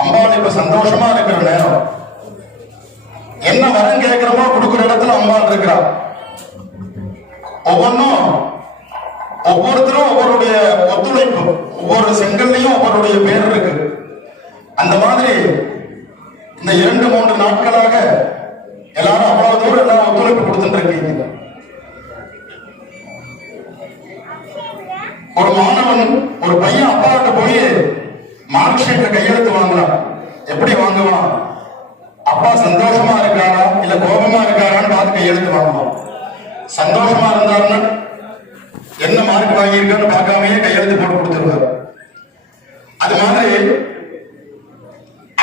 அம்பாள் இப்ப சந்தோஷமா இருக்கிற நேரம். என்ன வரம் கேட்கிறோமோ கொடுக்கிற இடத்துல அம்பாள் இருக்கிறா. ஒவ்வொன்றும் ஒவ்வொருத்தரும் ஒவ்வொருடைய ஒத்துழைப்பு, ஒவ்வொரு செங்கல்லையும் ஒவ்வொருடைய பேர் இருக்கு. அந்த மாதிரி இந்த 2-3 நாட்களாக எல்லாரும் அவ்வளவு தூரம் எல்லாம் ஒத்துழைப்பு கொடுத்துட்டு இருக்கீங்க. ஒரு மாணவன், ஒரு பையன் அப்பா கிட்ட போய் மார்க் ஷீட்ல கையெழுத்து வாங்கலாம். எப்படி வாங்குவான்? அப்பா சந்தோஷமா இருக்காரா இல்ல கோபமா இருக்காரான்னு பார்த்து கையெழுத்து வாங்கலாம். சந்தோஷமா இருந்தாருன்னா என்ன மார்க் வாங்கியிருக்கான்னு பார்க்காமயே கையெழுத்து போட்டு கொடுத்துருவாரு. அது மாதிரி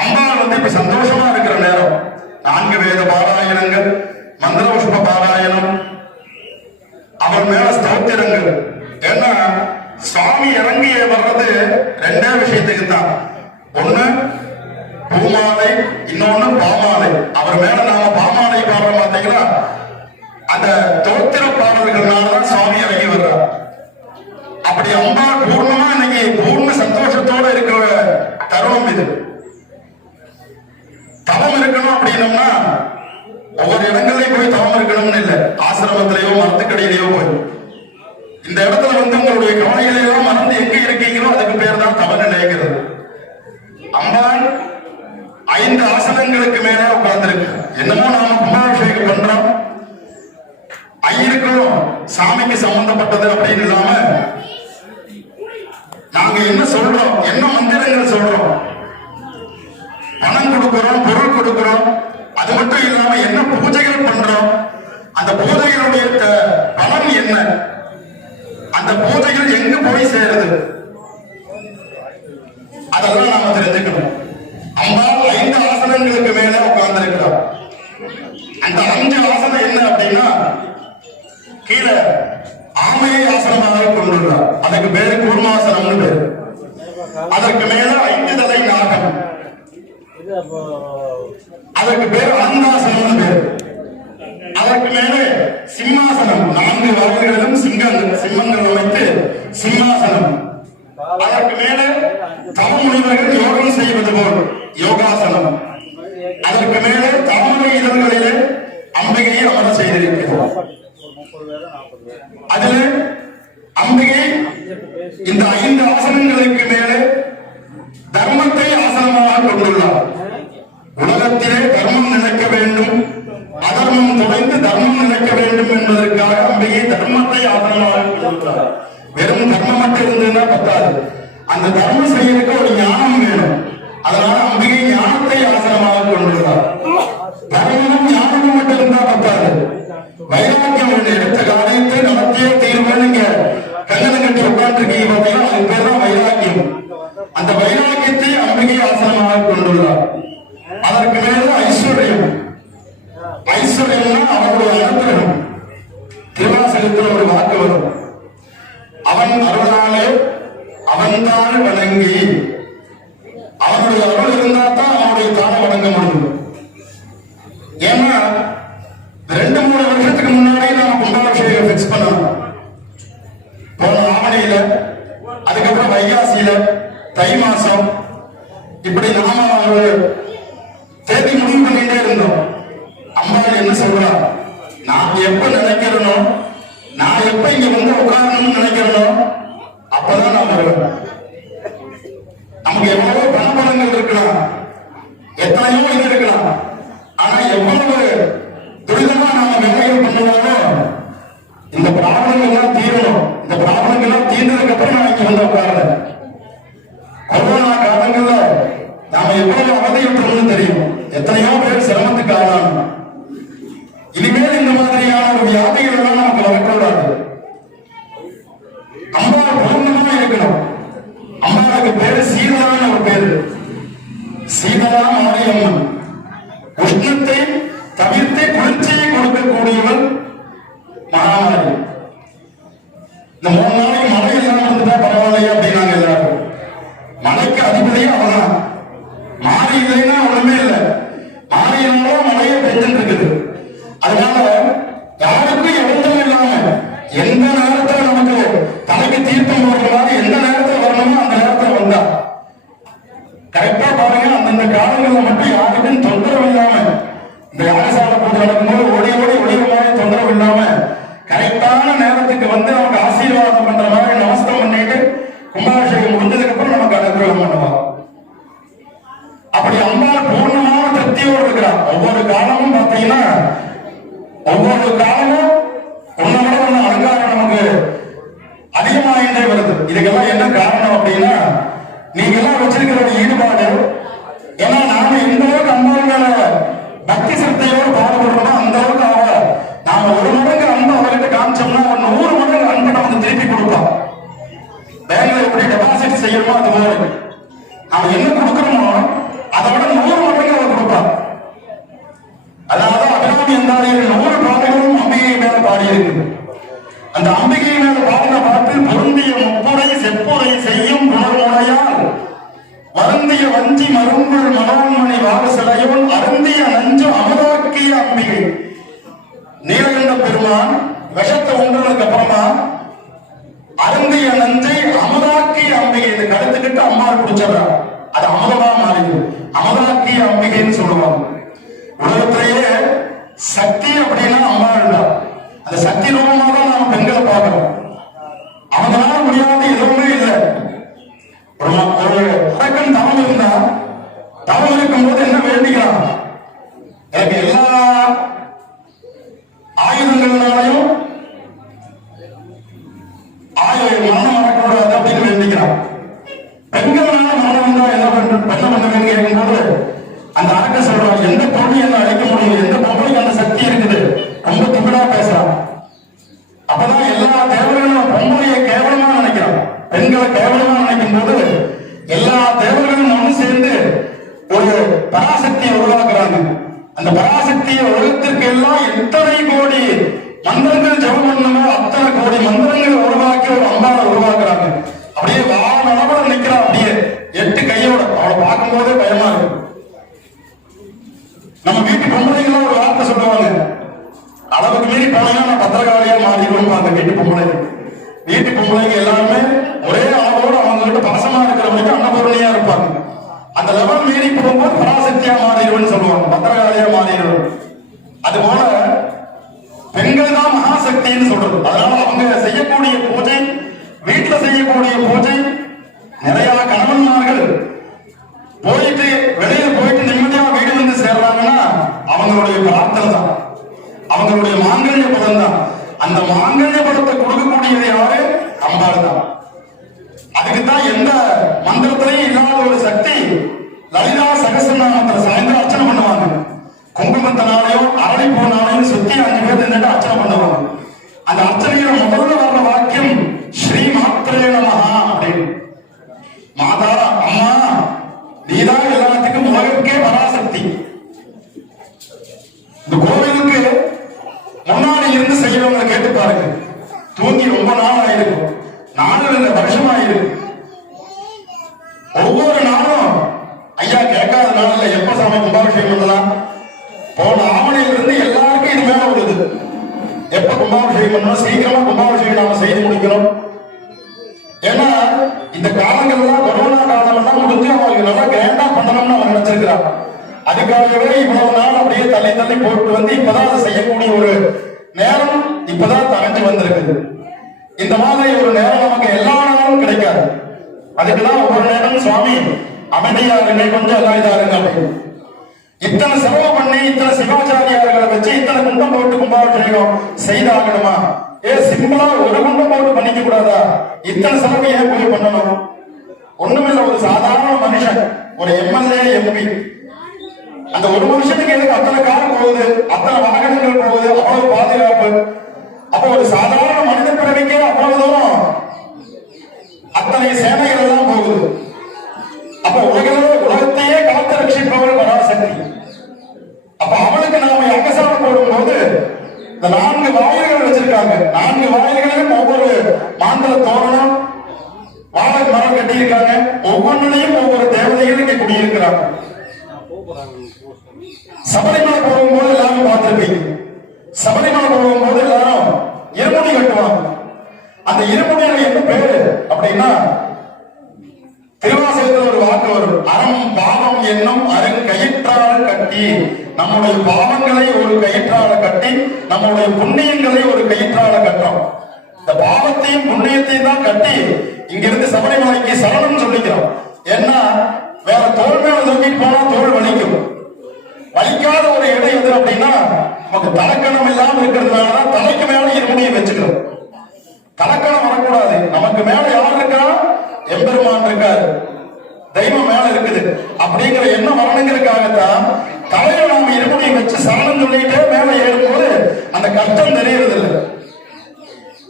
அம்பாள் இப்ப சந்தோஷமா இருக்கிற நேரம். 4 வேத பாராயணங்கள், மந்திர புஷ்ப பாராயணம், அவர் மேல ஸ்தோத்திரங்கள். ஏன்னா சுவாமி இறங்கி வர்றது 2 விஷயத்துக்கு தான். ஒண்ணு பூமாலை, இன்னொன்னு பாமாலை. அவர் மேல நாம பாமாலை பாடுறோம் பார்த்தீங்களா, அந்த தோத்திர பாடல்கள்னாலதான் சுவாமி இறங்கி வர்றார். அப்படி அம்மா பூர்ணமா இன்னைக்கு பூர்ண சந்தோஷத்தோட இருக்கிற தருணம் இது. தவம் இருக்கணும் அப்படின்னம்னா ஒவ்வொரு இடங்கள்லயும் போய் தவம் இருக்கணும்னு இல்லை. ஆசிரமத்திலேயோ மரத்துக்கடியிலேயோ போய் இந்த இடத்துல உங்களுடைய கவலைகளை எல்லாம் மறந்து எங்க இருக்கீங்களோ அதுக்கு பேர் தான் தவம் நினைக்கிறது. அம்பாள் 5 ஆசனங்களுக்கு மேலே உட்கார்ந்துருக்கு. என்னமோ நாம கும்பாபிஷேகம் பண்றோம், ஐயருக்கும் சாமிக்கு சம்பந்தப்பட்டது அப்படின்னு இல்லாம நாங்க என்ன சொல்றோம், என்ன மந்திரங்கள் சொல்றோம், பணம் கொடுக்கிறோம், பொருள் கொடுக்கிறோம். அது மட்டும் இல்லாம என்ன பூஜைகள் பண்றோம், அந்த பூஜைகளுடைய பலன் என்ன, அந்த பூஜைகள் எங்க போய் சேருது, அதெல்லாம் நாம தெரிஞ்சுக்கணும். அம்பாள் 5 ஆசனங்களுக்கு மேல உட்கார்ந்து இருக்கிறோம். அந்த 5 ஆசனம் என்ன அப்படின்னா, கீழே ஆமையை ஆசனமாக கொண்டுள்ளார். அதுக்கு பேரு கூர்மாசனம்னு பேரு. அதற்கு மேல 5 தலை நாகம், அதற்கு பேரு அனந்தாசனம்னு பேரு. அதற்கு மேலே சிம்மாசனம், 4 வாயில்களிலும் சிம்மங்கள் அமைத்து சிம்மாசனம். அதற்கு மேலே தவமுனிவர்கள் யோகம் செய்வது போல் யோகாசனம். அதற்கு மேலே தாமரை இதழ்களிலே அம்பிகையை அமர செய்திருக்கிறார். அதில் அம்பிகை இந்த 5 ஆசனங்களுக்கு மேலே தர்மத்தை ஆசனமாக கொண்டுள்ளார். உலகத்திலே தர்மம் நினைக்க வேண்டும், அதர்மம் தொலைந்து தர்மம் நினைக்க வேண்டும் என்பதற்காக அம்பிகை தர்மத்தை ஆசனமாக கொண்டுள்ளார். வெறும் தர்மம் மட்டும் இருந்ததுன்னா பத்தாது, அந்த தர்மம் செய்யறதுக்கு ஒரு ஞானம் வேணும். அதனால அம்பிகை ஞானத்தை ஆசனமாக கொண்டுள்ளார். தர்மமும் ஞானமும் மட்டும் இருந்தா பத்தாது, வைராக்கியம் எடுத்த காரியத்தை நடத்திய தீர்வு. நீங்க கங்கணம் கட்டி உட்கார்ந்துருக்கீங்க பார்த்தீங்கன்னா, அது பேர் தான் வைராக்கியம். அந்த வைராக்கியத்தை அம்பிகை ஆசனமாக கொண்டுள்ளார். அதற்கு மேல ஐஸ்வர்யம். ஐஸ்வர்யம்னா அவருடைய அனுகிரகம். திருவாசகத்தில் ஒரு வாக்கு வரும், அவன் அருளாலே அவன்தான் வணங்கி. அவனுடைய அருள் இருந்தா தான் அவனுடைய தானம் வணங்க முடியும். ஏன்னா 2-3 வருஷத்துக்கு முன்னாடி நாம கும்பாபிஷேகம் பிக்ஸ் பண்ணணும். போன ஆவணியில, அதுக்கப்புறம் வைகாசியில, தை மாசம், இப்படி நாம ஒரு தேதி முடிவு பண்ணிட்டே இருந்தோம். அம்பாள் என்ன சொல்றா, நான் எப்ப நினைக்கிறனோ, நான் எப்ப இங்க வந்து உட்காரணும்னு நினைக்கிறனோ அப்பதான் நான் வருவேன். நமக்கு எவ்வளவு பணபலங்கள் இருக்கலாம், எத்தனையோ இது இருக்கலாம். ஆனா எவ்வளவு துரிதமா நாம வேலைகள் பண்ணுவாங்களோ, இந்த பிராபலங்கள் எல்லாம் தீரணும். இந்த பிராபலங்கள் எல்லாம் தீர்ந்ததுக்கு அப்புறம் நான் இங்க வந்து உட்காரல. கொரோனா காலங்கள்ல நாம எவ்வளவு அவதியுற்றோம்னு தெரியும். எத்தனையோ பேர் சிரமத்துக்கு ஆளானோம். இனிமேல் இந்த மாதிரியான ஒரு வியாதிகள் எல்லாம் நமக்கு வரக்கூடாது. அம்பாள் பூர்ணமா இருக்கணும். அம்பாளுக்கு பேரு சீதலான்னு ஒரு பேரு. சீதலா மாரியம்மன். உஷ்ணத்தை தவிர்த்து குளிர்ச்சியை கொடுக்கக்கூடியவள் மகாமாரி. இந்த 3 நாளைக்கு மழை இல்லாம இருந்துட்டா பரவாயில்லையா அப்படின்னாங்க எல்லாரும். மழைக்கு அதிபதியும் அவதான். மாறி இல்லைன்னா ஒண்ணுமே இல்லை. மாறியனால மழையை பெஞ்சுட்டு இருக்குது. அதனால யாருக்கும் இடைஞ்சல் இல்லாம எந்த நேரத்துல நமக்கு தலைக்கு தீர்த்தம் போடுற மாதிரி எந்த நேரத்துல வரணுமோ அந்த நேரத்துல வந்தா கரெக்டா பாருங்க, அந்தந்த காலங்கள்ல மட்டும் யாருக்கும் தொந்தரவு இல்லாம, இந்த யாகசாலை பூஜை நடக்கும்போது ஓடி ஓடி ஒளிவு மாதிரி தொந்தரவு இல்லாம கரெக்டான நேரத்துக்கு வந்து நமக்கு ஆசீர்வாதம் பண்ற மாதிரி நமஸ்காரம் பண்ணிட்டு கும்பாபிஷேகம் முடிஞ்சதுக்கு அப்புறம் நமக்கு அனுகிரகம் பண்ணுவாங்க. அப்படி அம்பாள் பூர்ணமான திருப்தியோடு இருக்கிறார். ஒவ்வொரு காலமும் பார்த்தீங்கன்னா ஒவ்வொரு காலமும் ஒன்னோட ஒண்ணு அலங்காரம் நமக்கு அதிகமாகிட்டே வருது. இதுக்கெல்லாம் என்ன காரணம் அப்படின்னா, நீங்க எல்லாம் வச்சிருக்கிற ஒரு ஈடுபாடு. ஏன்னா நாம எந்த அளவுக்கு அம்பாள் மேல பக்தி சக்தியோடு பாடுபடுறோமோ அந்த அளவுக்கு நாம ஒரு மடங்கு அன்பு அவர்கிட்ட காமிச்சோம்னா 100 மடங்கு அன்பை நமக்கு திருப்பி கொடுப்பான். பேங்க்ல எப்படி டெபாசிட் செய்யணுமோ அது மாதிரி அவன் என்ன கொடுக்கணுமோ அதை விட 100 மடங்கு அவன் கொடுப்பான். அதாவது அபிராமி அந்தாதியில் 100 பாடல்களும் அம்பிகை மேல பாடியிருக்கு. அந்த அம்பிகை மேல பாடின பாட்டு பொருந்திய முப்புரை செப்புரை செய்யும் புனர்முறையால் வருந்திய வஞ்சி மருங்குள் மனோன்மணி வாரசலையோன் அருந்திய நஞ்சு அமராக்கிய அம்பிகை. நீலகண்ட பெருமான் விஷத்தை உண்டதுக்கு அப்புறமா அருந்திய நஞ்சை அமராக்கிய அம்பிகை இதை கருத்துக்கிட்டு அம்மா குடிச்சிடறான். அது அமதமா மாறிது. அமராக்கிய அம்பிகைன்னு சொல்லுவாங்க. உலகத்திலேயே சக்தி அப்படின்னா அம்மா இருந்தா அந்த சக்தி ரூபமாக தான் நாம பெண்களை பார்க்கிறோம். அவங்களால முடியாத எதுவுமே இல்லை. ஒரு அரக்கன் தவம் இருந்தா தவம் இருக்கும் போது என்ன வேண்டிக்கிறான், எனக்கு எல்லா ஆயுதங்களாலையும் மரணம் வரக்கூடாது அப்படின்னு வேண்டிக்கிறான். பெண்களால மரணம் வந்தா என்ன பண்ணுவேன்னு கேட்கும்போது அந்த அரக்கன் சொல்றான், எந்த பொருள் என்ன அழைக்க முடியும், எந்த பொருளுக்கு அந்த சக்தி இருக்குது, ரொம்ப திமிரா பேசுறான். அப்பதான் எல்லா தேவர்களும் பொம்பளையை கேவலமா நினைக்கிறான். பெண்களை கேவலமா நினைக்கும் போது எல்லா தேவர்களும் ஒன்று சேர்ந்து ஒரு பராசக்தியை உருவாக்குறாங்க. அந்த பராசக்தியை உலகத்திற்கு எல்லாம் எத்தனை கோடி மந்திரங்கள் ஜெபம் பண்ணணுமோ அத்தனை கோடி மந்திரங்களை உருவாக்கி ஒரு அம்பாவை உருவாக்குறாங்க. அப்படியே வானளவோட நிற்கிறான். அப்படியே 8 கையோட. அவளை பார்க்கும் போதே பயமா இருக்கு. நம்ம வீட்டு பொம்பளைங்களாம் ஒரு வார்த்தை சொல்லுவாங்க, அளவுக்கு மீறி போனீங்கன்னா நான் பத்திரகாளியா மாறிடுவாங்க. வீட்டு பொம்பளைங்க எல்லாருமே ஒரே அளவோடு அவங்ககிட்ட பாசமா இருக்கிறவங்க அன்னபூரணியா இருப்பாங்க. அந்த லெவல் மீறி போகும்போது பராசக்தியா மாறிடுவேன்னு சொல்லுவாங்க, பத்திரகாளியா மாறிடுவோம். அது போல பெண்கள் தான் மகாசக்தின்னு சொல்றது. அதனால அவங்க செய்யக்கூடிய பூஜை, வீட்டுல செய்யக்கூடிய பூஜை, நிறைய கணவன்மார்கள் போயிட்டு வெளியில போயிட்டு நிம்மதியா வீடு வந்து சேர்றாங்கன்னா அவங்களுடைய பிரார்த்தனை தான், அவங்களுடைய மாங்கல்ய பதம் தான். அந்த மாங்கல்ய பதத்தை கொடுக்கக்கூடியது யாரு? அம்பாள் தான். அதுக்குத்தான் எந்த மந்திரத்திலையும் இல்லாத ஒரு சக்தி லலிதா சகஸ்ரநாமத்துல சாயந்தரம் அர்ச்சனை பண்ணுவாங்க. குங்குமத்தினாலையும் அரளிப்பூனாலையும் சுத்தி 5 பேர் நின்றுட்டு அர்ச்சனை பண்ணுவாங்க. அந்த அர்ச்சனையில முதல்ல வர்ற வாக்கியம் ஸ்ரீ மாத்திரே நமஹா அப்படின்னு. மாதா, அம்மா நீதான் எல்லாத்துக்கும் உலகத்துக்கே பராசக்தி. இந்த கோவிலுக்கு முன்னாடி இருந்து செய்யறவங்க கேட்டு பாருங்க, தூங்கி ரொம்ப நாள் ஆயிருக்கும், 4 வருஷம் ஆயிருக்கு. ஒவ்வொரு நாளும் ஐயா கேட்காத நாள் எப்ப சாமி கும்பாபிஷேகம் பண்ணலாம், போன ஆவணையில இருந்து எல்லாருக்கும் இது மேல வருது. எப்ப கும்பாபிஷேகம் பண்ணணும், சீக்கிரமா கும்பாபிஷேகம் நாம செய்து முடிக்கணும். ஏன்னா இந்த காலங்கள்லாம் கொரோனா காலம் எல்லாம் முடிஞ்சு அவங்களுக்கு நல்லா கிராண்டா பண்ணணும்னு அவங்க நினைச்சிருக்கிறாங்க. அதுக்காகவே இவ்வளவு நாள் அப்படியே தள்ளி தள்ளி போட்டு வந்து இப்பதான் அதை செய்யக்கூடிய ஒரு நேரம் இப்பதான் தரஞ்சு வந்திருக்குது. இந்த மாதிரி ஒரு நேரம் நமக்கு எல்லா நாளும் கிடைக்காது. அதுக்குதான் ஒவ்வொரு நேரம் சுவாமி அமைதியா இருங்க, கொஞ்சம் எல்லாம் இதா இருங்க அப்படின்னு. இத்தனை செலவு பண்ணி இத்தனை சிவாச்சாரியார்களை வச்சு இத்தனை குண்டம் போட்டு கும்பாபிஷேகம் செய்தாகணுமா? சிம்பிளா ஒரு குண்டம் போட்டு பண்ணிக்க கூடாதா? இத்தனை செலவு ஏன் போய் பண்ணணும்? ஒண்ணுமில்ல, ஒரு சாதாரண மனுஷன், ஒரு எம்எல்ஏ, எம்பி, அந்த ஒரு மனுஷனுக்கு எதுக்கு அத்தனை கார் போகுது, அத்தனை வாகனங்கள் போகுது, அவ்வளவு பாதுகாப்பு? அப்ப ஒரு சாதாரண மனித பிறவிக்கே அவ்வளவு தூரம் அத்தனை சேவைகள் எல்லாம் போகுது. அப்ப உலகத்தையே காத்து ரட்சிப்பவர் பராசக்தி. அப்ப அவளுக்கு நாம யஜ்ஞசாலை போடும் போது இந்த 4 வாயில்கள் வச்சிருக்காங்க. 4 வாயில்களிலும் ஒவ்வொரு மாந்திர தோரணம், வாழை மரம் கட்டியிருக்காங்க. ஒவ்வொன்றிலையும் ஒவ்வொரு தேவதைகள் இங்கே குடியிருக்கிறாங்க. சபரிமலை போகும்போது எல்லாரும் பார்த்திருப்பீங்க. சபரிமலை போகும்போது எல்லாரும் இருமுடி கட்டுவாங்க. அந்த இருமுடியில என்ன பேரு அப்படின்னா, திருவாசகத்தில் ஒரு வாக்கு வரும், அறம் என்னும் கயிற்றால் கட்டி, நம்முடைய பாவங்களை ஒரு கயிற்றால கட்டி நம்முடைய புண்ணியங்களை ஒரு கயிற்றால கட்டுறோம். இந்த பாவத்தையும் புண்ணியத்தையும் தான் கட்டி இங்கிருந்து சபரிமலைக்கு சரணம் சொல்லிக்கிறோம். ஏன்னா வேற தோல் மேல தூக்கிட்டு போனா தோல் வலிக்கும். வலிக்காத ஒரு இடம் எது அப்படின்னா நமக்கு தலக்கணம் இல்லாம இருக்கிறதுனாலதான் தலைக்கு மேல இருமுடியை வச்சுக்கிறோம். தலக்கணம் வரக்கூடாது. நமக்கு மேல யார் இருக்கா? எம்பெருமான் இருக்காரு, தெய்வம் மேல இருக்குது அப்படிங்கிற எண்ணம் வரணுங்கிறதுக்காகத்தான் தலையில நாம இருமுடியை வச்சு சரணம் சொல்லிட்டு மேல ஏறும்போது அந்த கஷ்டம் தெரியறது இல்லை.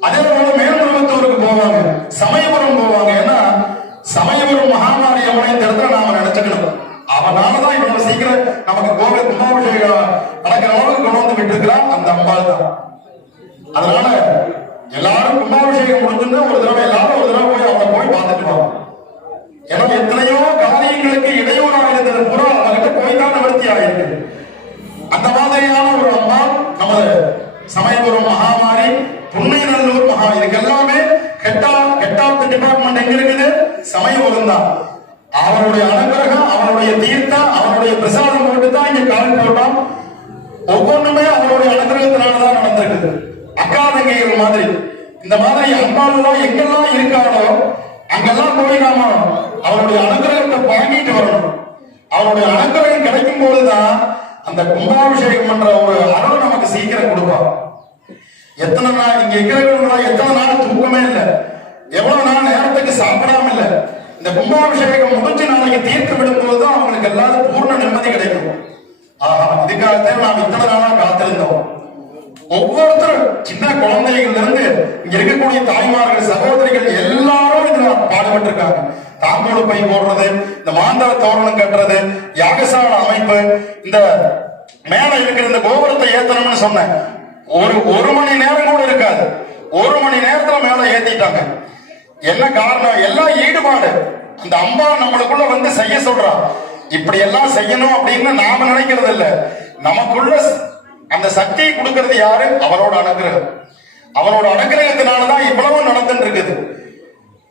அதே போல மேல்மருவத்தூருக்கு போவாங்க, சமயபுரம் போவாங்க. ஏன்னா சமயபுரம் மகாமாரி அவனை இந்த இடத்துல நாம நினைச்சுக்கணும். அவனாலதான் இவ்வளவு சீக்கிரம் நமக்கு கோவில் கும்பாபிஷேகம் நடக்கிற அளவுக்கு கொண்டு வந்து விட்டு இருக்கிறான் அந்த அம்பாள் தான். அதனால எல்லாரும் கும்பாபிஷேகம் முடிஞ்சுன்னு ஒரு தடவை எல்லாரும் ஒரு தடவை போய் அவனை போய் பார்த்துட்டு வாங்க. ஏன்னா எத்தனையோ காரியங்களுக்கு இடையூறாக இருந்தது பூரா அவர்கிட்ட போய் தான் நிவர்த்தி ஆயிருக்கு. அந்த மாதிரியான ஒரு அம்மா நமது சமயபுரம் மகாமாரி, புன்னைநல்லூர் மகா, இதுக்கு எல்லாமே கெட்டாப்த டிபார்ட்மெண்ட் எங்க இருக்குது? சமயபுரம் தான். அவருடைய அனுகிரகம், அவருடைய தீர்த்தம், அவருடைய பிரசாதம் போட்டு தான் இங்க கால் போட்டோம். ஒவ்வொன்றுமே அவருடைய அனுகிரகத்தினாலதான் நடந்திருக்குது. அக்கா தங்கைகள் மாதிரி இந்த மாதிரி அம்பாளெல்லாம் எங்கெல்லாம் இருக்காளோ அங்கெல்லாம் போய் நாம அவருடைய அனுகிரகத்தை வாங்கிட்டு வரணும். அவருடைய அனுகிரகம் கிடைக்கும் போதுதான் அந்த கும்பாபிஷேகம் பண்ற ஒரு அருள் நமக்கு சீக்கிரம் கொடுப்பான். எத்தனை நாள் இங்க இருக்கிறவங்களா எத்தனை நாள் தூக்கமே இல்லை, எவ்வளவு நாள் நேரத்துக்கு சாப்பிடாம இல்லை. இந்த கும்பாபிஷேகம் முடிஞ்சு நாளைக்கு தீர்த்து விடும் போதுதான் அவங்களுக்கு எல்லாரும் பூர்ண நிம்மதி கிடைக்கும். ஆஹா, இதுக்காகத்தான் நாம் இத்தனை நாளா காத்திருந்தோம். ஒவ்வொருத்தரும் சின்ன குழந்தைகள்ல இருந்து இங்க இருக்கக்கூடிய தாய்மார்கள், சகோதரிகள் எல்லாரும் இதுல பாடுபட்டு இருக்காங்க. தாம்போடு பை போடுறது, இந்த மாந்தர தோரணம் கட்டுறது, யாகசால அமைப்பு, இந்த மேல இருக்கிற இந்த கோபுரத்தை ஏத்தணும்னு சொன்னேன். ஒரு மணி நேரம் கூட இருக்காது, ஒரு மணி நேரத்துல மேல ஏத்திட்டாங்க. என்ன காரணம்? எல்லாம் ஈடுபாடு. அந்த அம்மா நம்மளுக்குள்ள வந்து செய்ய சொல்றான். இப்படி எல்லாம் செய்யணும் அப்படின்னு நாம நினைக்கிறது இல்ல, நமக்குள்ள அந்த சக்தியை கொடுக்கிறது யாரு? அவரோட அனுகிரகம். அவரோட அனுகிரகத்தினாலதான் இவ்வளவு நடந்துட்டு இருக்குது.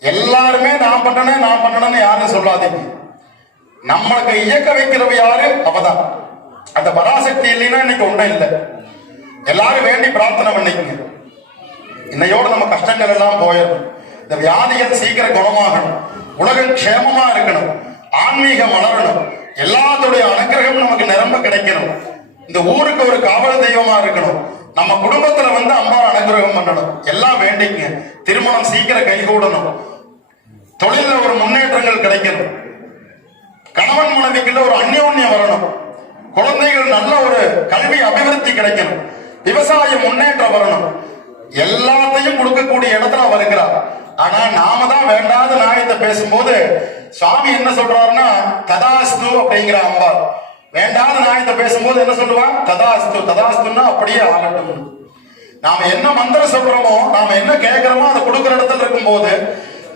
எல்லாருமே நான் பண்ணனேன்னு யாரும் சொல்லாதீங்க. நம்மளுக்கு இயக்க வைக்கிறவ யாரு? அவதான். அந்த பராசக்தி இல்லைன்னா இன்னைக்கு ஒன்றும் இல்லை. எல்லாரும் வேண்டி பிரார்த்தனை பண்ணிக்கங்க. இன்னையோட நம்ம கஷ்டங்கள் எல்லாம் போயிடும். இந்த வியாதிகள் சீக்கிரம் குணமாகணும், உலகம் க்ஷேமமா இருக்கணும், ஆன்மீகம் வளரணும், எல்லாத்துடைய அனுகிரகம் நமக்கு நிரம்ப கிடைக்கணும். இந்த ஊருக்கு ஒரு காவல் தெய்வமா இருக்கணும். நம்ம குடும்பத்துல வந்து அம்மா அனுகிரகம் பண்ணணும். எல்லாம் வேண்டிங்க. திருமணம் சீக்கிரம் கைகூடணும், தொழில ஒரு முன்னேற்றங்கள் கிடைக்கணும், கணவன் மனைவிக்குள்ள ஒரு அந்யோன்யம் வரணும், குழந்தைகள் நல்ல ஒரு கல்வி அபிவிருத்தி கிடைக்கணும், விவசாய முன்னேற்றம் வரணும். எல்லாத்தையும் கொடுக்கக்கூடிய இடத்துல அவர் இருக்கிறார். ஆனா நாம தான் வேண்டாத நாயத்தை பேசும்போது சுவாமி என்ன சொல்றாருன்னா ததாஸ்து அப்படிங்கிற அம்பாள். வேண்டாத நாயத்தை பேசும்போது என்ன சொல்லுவான்? ததாஸ்து. ததாஸ்துன்னா அப்படியே ஆகட்டும். நாம என்ன மந்திரம் சொல்றோமோ, நாம என்ன கேட்கிறோமோ அதை கொடுக்கிற இடத்துல இருக்கும் போது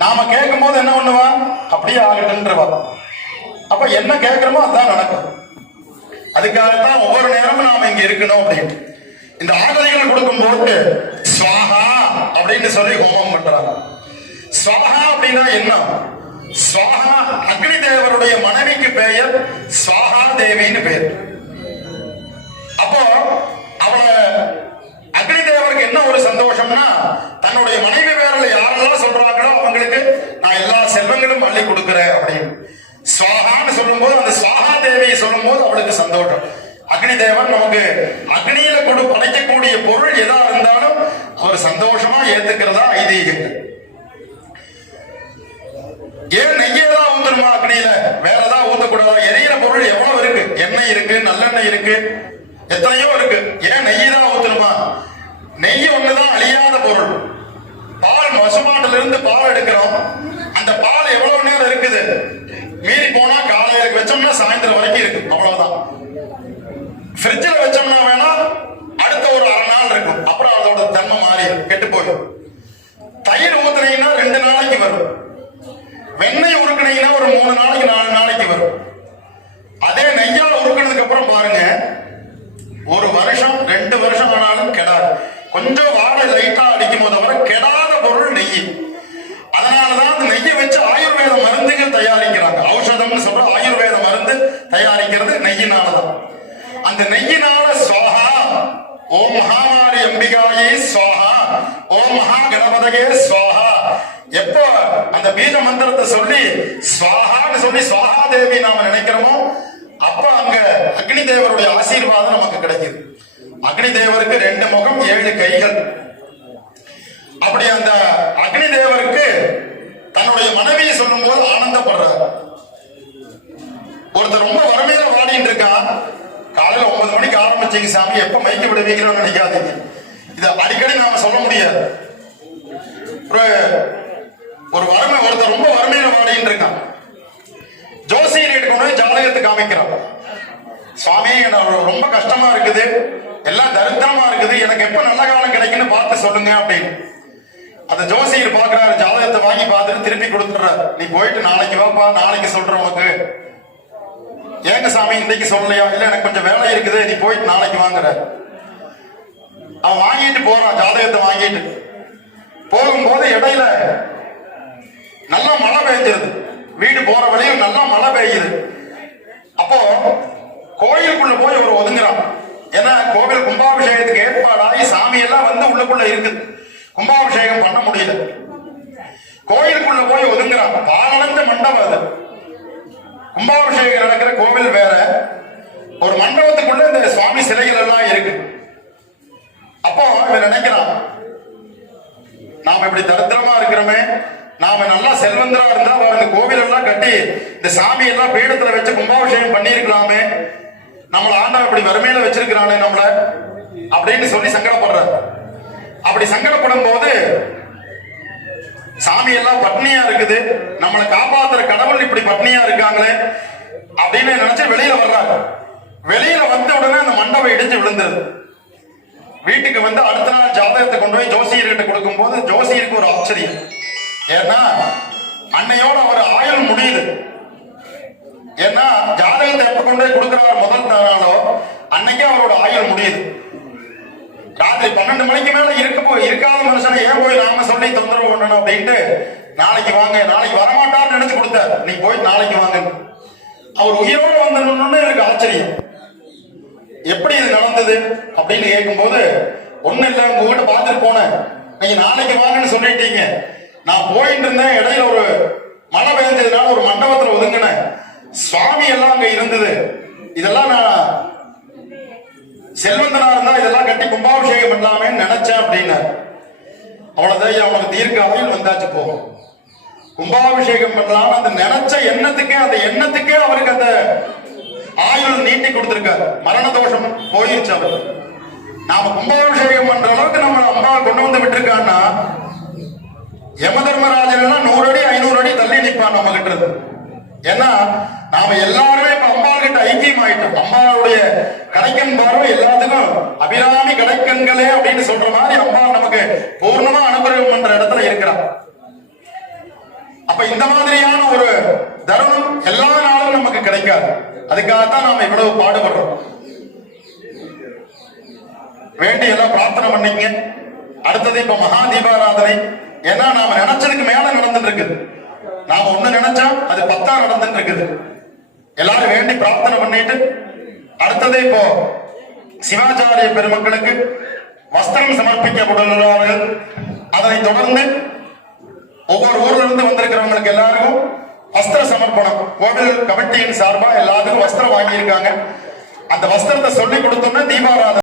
நாம கேட்கும் போது என்ன பண்ணுவான்? அப்படியே ஆகட்டும்ன்றவா. அப்ப என்ன கேட்கிறோமோ அதுதான் நடக்கும். அதுக்காகத்தான் ஒவ்வொரு நேரமும் நாம இங்க இருக்கணும் அப்படின்னு இந்த ஆகலைகள் கொடுக்கும் போது ஸ்வாஹா அப்படின்னு சொல்லி ஹோமம் பண்றாங்க. ஸ்வாஹா அப்படின்னா என்ன? ஸ்வாஹா அக்னி தேவருடைய மனைவிக்கு பெயர் ஸ்வாஹா தேவின்னு பெயர். அப்போ அவளை அக்னி தேவருக்கு என்ன ஒரு சந்தோஷம்னா, தன்னுடைய மனைவி பேர்ல யாரெல்லாம் சொல்றாங்களோ அவங்களுக்கு நான் எல்லா செல்வங்களும் அள்ளி கொடுக்கிறேன் அப்படின்னு ஸ்வாஹான்னு சொல்லும் போது, அந்த ஸ்வாஹா தேவியை சொல்லும் போது அவளுக்கு சந்தோஷம். அக்னி தேவன் நமக்கு அக்னியில கொண்டு படைக்கக்கூடிய பொருள் எதா இருந்தாலும் அவர் சந்தோஷமா ஏத்துக்கிறதா ஐதீகங்கள். ஏன் நெய்யதான் ஊத்தணுமா அக்னியில? வேற ஏதாவது ஊத்தக்கூடாதா? எரியிற பொருள் எவ்வளவு இருக்கு? எண்ணெய் இருக்கு, நல்லெண்ணெய் இருக்கு, எத்தனையோ இருக்கு. ஏன் நெய் தான் ஊத்தணுமா? நெய் ஒண்ணுதான் அழியாத பொருள். பால் பசுமாட்டுல இருந்து பால் எடுக்கிறோம். அந்த பால் எவ்வளவு நேரம் இருக்குது? மீறி போனா காலையில வச்சோம்னா சாயந்தரம் வரைக்கும் இருக்கு, அவ்வளவுதான். ஃப்ரிட்ஜில் வச்சோம்னா வேணா அடுத்த ஒரு அரை நாள் இருக்கும், அப்புறம் அதோட தன்மை மாறி கெட்டு போயிடும். தயிர் ஊத்துனீங்கன்னா 2 நாளைக்கு வரும். வெண்ணெய் உருக்குனீங்கன்னா ஒரு 3 நாளைக்கு 4 நாளைக்கு வரும். அதே நெய்யால் உருக்குனதுக்கு அப்புறம் பாருங்க, 1 வருஷம் 2 வருஷம் ஆனாலும் கெடாது. கொஞ்சம் வாடை லைட்டா அடிக்கும் போது வர கெடாத பொருள் நெய். அதனாலதான் அந்த நெய்யை வச்சு ஆயுர்வேத மருந்துகள் தயாரிக்கிறாங்க. ஔஷதம்னு சொல்ற ஆயுர்வேத மருந்து கிடைக்கிறது நெய்யினாலதான். அந்த நெய்யினால சுவாஹா, ஓம் மகாமாரி அம்பிகாயே சுவாஹா, ஓம் மகா கணபதையே சுவாஹா. எப்போ அந்த பீஜ மந்திரத்தை சொல்லி சுவாஹான்னு சொல்லி சுவாஹா தேவி நாம நினைக்கிறோமோ அப்ப அங்க அக்னி தேவருடைய ஆசீர்வாதம் நமக்கு கிடைக்குது. அக்னி தேவருக்கு 2 முகம் 7 கைகள். அப்படி அந்த அக்னி தேவருக்கு தன்னுடைய மனைவியை சொல்லும் போது ஆனந்தப்படுறார். ஒருத்தர் ரொம்ப வறுமையில வாடிட்டு இருக்கான். காலையில 9 மணிக்கு ஆரம்பிச்சீங்க சாமி, எப்ப மைக்க விடுவீங்கன்னு நினைக்காதீங்க. இத அடிக்கடி நாம சொல்ல முடியாது. ஒரு வறுமை, ஒருத்தர் ரொம்ப வறுமையில வாடிட்டு இருக்கான். ஜோசியர் கொண்டு ஜாதகத்தை காமிக்கிறான். சுவாமி ரொம்ப கஷ்டமா இருக்குது, எல்லாம் தரித்திரமா இருக்குது, எனக்கு எப்ப நல்ல காலம் கிடைக்குன்னு பார்த்து சொல்லுங்க அப்படின்னு. அந்த ஜோசியர் பாக்குறாரு, ஜாதகத்தை வாங்கி பார்த்துட்டு திருப்பி கொடுத்துறாரு. நீ போயிட்டு நாளைக்கு வாப்பா, நாளைக்கு சொல்றேன் உனக்கு. ஏங்க சாமி இன்னைக்கு சொல்லலையா? இல்ல எனக்கு கொஞ்சம் வேலை இருக்குது, நீ போயிட்டு நாளைக்கு வாங்குற. அவன் வாங்கிட்டு போறான், ஜாதகத்தை வாங்கிட்டு போகும்போது இடையில நல்லா மழை பெய்ஞ்சிருது. வீடு போற வழியும் நல்லா மழை பெய்யுது. அப்போ கோயிலுக்குள்ள போய் ஒரு ஒதுங்குறான். ஏன்னா கோவில் கும்பாபிஷேகத்துக்கு ஏற்பாடாகி சாமி எல்லாம் வந்து உள்ளுக்குள்ள இருக்குது, கும்பாபிஷேகம் பண்ண முடியல. கோயிலுக்குள்ள போய் ஒதுங்குறான். பாலடைஞ்ச மண்டபம் அது. கும்பாபிஷேகம் நடக்கிற கோவில் வேற, ஒரு மண்டபத்துக்குள்ள இந்த சுவாமி சிலைகள் எல்லாம் இருக்கு. அப்போ இவன் நினைக்கிறான், நாம இப்படி தரித்திரமா இருக்கிறோமே, நாம நல்லா செல்வந்தரா இருந்தா இந்த கோவில் எல்லாம் கட்டி இந்த சாமி எல்லாம் பீடத்துல வச்சு கும்பாபிஷேகம் பண்ணிருக்கலாமே, நம்மள ஆண்டா இப்படி வறுமையில வச்சிருக்கிறானே நம்மள அப்படின்னு சொல்லி சங்கடப்படுறாரு. அப்படி சங்கடப்படும் போது சாமி எல்லாம் பட்னியா இருக்குது, நம்மளை காப்பாத்துற கடவுள் இப்படி பட்னியா இருக்காங்களே அப்படின்னு நினைச்சு வெளியில வர்றாரு. வெளியில வந்த உடனே அந்த மண்டபம் இடிஞ்சு விழுந்துருது. வீட்டுக்கு வந்து அடுத்த நாள் ஜாதகத்தை கொண்டு போய் ஜோசியர்கிட்ட கொடுக்கும் போது ஜோசியருக்கு ஒரு ஆச்சரியம். ஏன்னா அன்னையோட ஒரு ஆயுள் முடியுது. ஏன்னா ஜாதகத்தை எப்ப கொண்டு போய் கொடுக்கிறார் முதல் நாளோ அன்னைக்கே அவரோட ஆயுள் முடியுது. ராத்திரி 12 மணிக்கு மேல இருக்காத மனுஷனை ஏன் போய் நாம சொல்லி தொந்தரவு பண்ணணும் அப்படின்ட்டு, நாளைக்கு வாங்க, நாளைக்கு வரமாட்டார்னு நினைச்சு கொடுத்தாரு. நீ போய் நாளைக்கு வாங்க. அவர் உயிரோடு வந்தோன்னு எனக்கு ஆச்சரியம். எப்படி இது நடந்தது அப்படின்னு கேட்கும் போது, ஒண்ணு இல்ல, உங்ககிட்ட பார்த்துட்டு போனேன், நீங்க நாளைக்கு வாங்கன்னு சொல்லிட்டீங்க. நான் போயிட்டு இருந்தேன், இடையில ஒரு மழை பெய்ஞ்சதுனால ஒரு மண்டபத்துல ஒதுங்கினேன். சுவாமி எல்லாம் அங்க இருந்தது. இதெல்லாம் நான் செல்வந்தனா இருந்தா இதெல்லாம் கட்டி கும்பாபிஷேகம் பண்ணலாமே நினைச்சேன் அப்படின்னு. அவ்வளவுதான், அவனுக்கு தீர்க்க ஆயுள் வந்தாச்சு போகும். கும்பாபிஷேகம் பண்ணலாம் அந்த நினைச்ச எண்ணத்துக்கே, அந்த எண்ணத்துக்கே அவருக்கு அந்த ஆயுள் நீட்டி கொடுத்திருக்காரு. மரண தோஷம் போயிருச்சு அவர். நாம கும்பாபிஷேகம் பண்ற அளவுக்கு நம்ம அம்பாள் கொண்டு வந்து விட்டுருக்கான்னா, யம தர்மராஜன் எல்லாம் 100 அடி 500 அடி தள்ளி நிற்பான் நம்ம கிட்ட இருந்து. ஏன்னா நாம எல்லாருமே இப்ப அம்பாள் கிட்ட ஐக்கியம் ஆயிட்டோம். அம்பாளுடைய கடைக்கன் பார்வை எல்லாத்துக்கும் அபிராமி கடைக்கண்களே அப்படின்னு சொல்ற மாதிரி அம்பாள் நமக்கு பூர்ணமா அனுகிரகம் பண்ற இடத்துல இருக்கிறான். அப்ப இந்த மாதிரியான ஒரு தர்மம் எல்லா நாளும் நமக்கு கிடைக்காது. அதுக்காகத்தான் நாம இவ்வளவு பாடுபடுறோம். வேண்டி எல்லாம் பிரார்த்தனை பண்ணிங்க. அடுத்தது இப்ப மகா தீபாராதனை. ஏன்னா நாம நினைச்சதுக்கு மேல நடந்துட்டு இருக்குது. நாம ஒண்ணு நினைச்சா அது 10ஆ நடந்துட்டு இருக்குது. எல்லாரும் வேண்டி பிரார்த்தனை பண்ணிட்டு, அடுத்தது இப்போ சிவாச்சாரிய பெருமக்களுக்கு வஸ்திரம் சமர்ப்பிக்கப்படுகிறார்கள். அதனை தொடர்ந்து ஒவ்வொரு ஊர்ல இருந்து வந்திருக்கிறவங்களுக்கு எல்லாருக்கும் வஸ்திர சமர்ப்பணம். கோவில் கமிட்டியின் சார்பா எல்லாத்துக்கும் வஸ்திரம் வாங்கியிருக்காங்க. அந்த வஸ்திரத்தை சொல்லி கொடுத்தோம்னா தீபாராதனை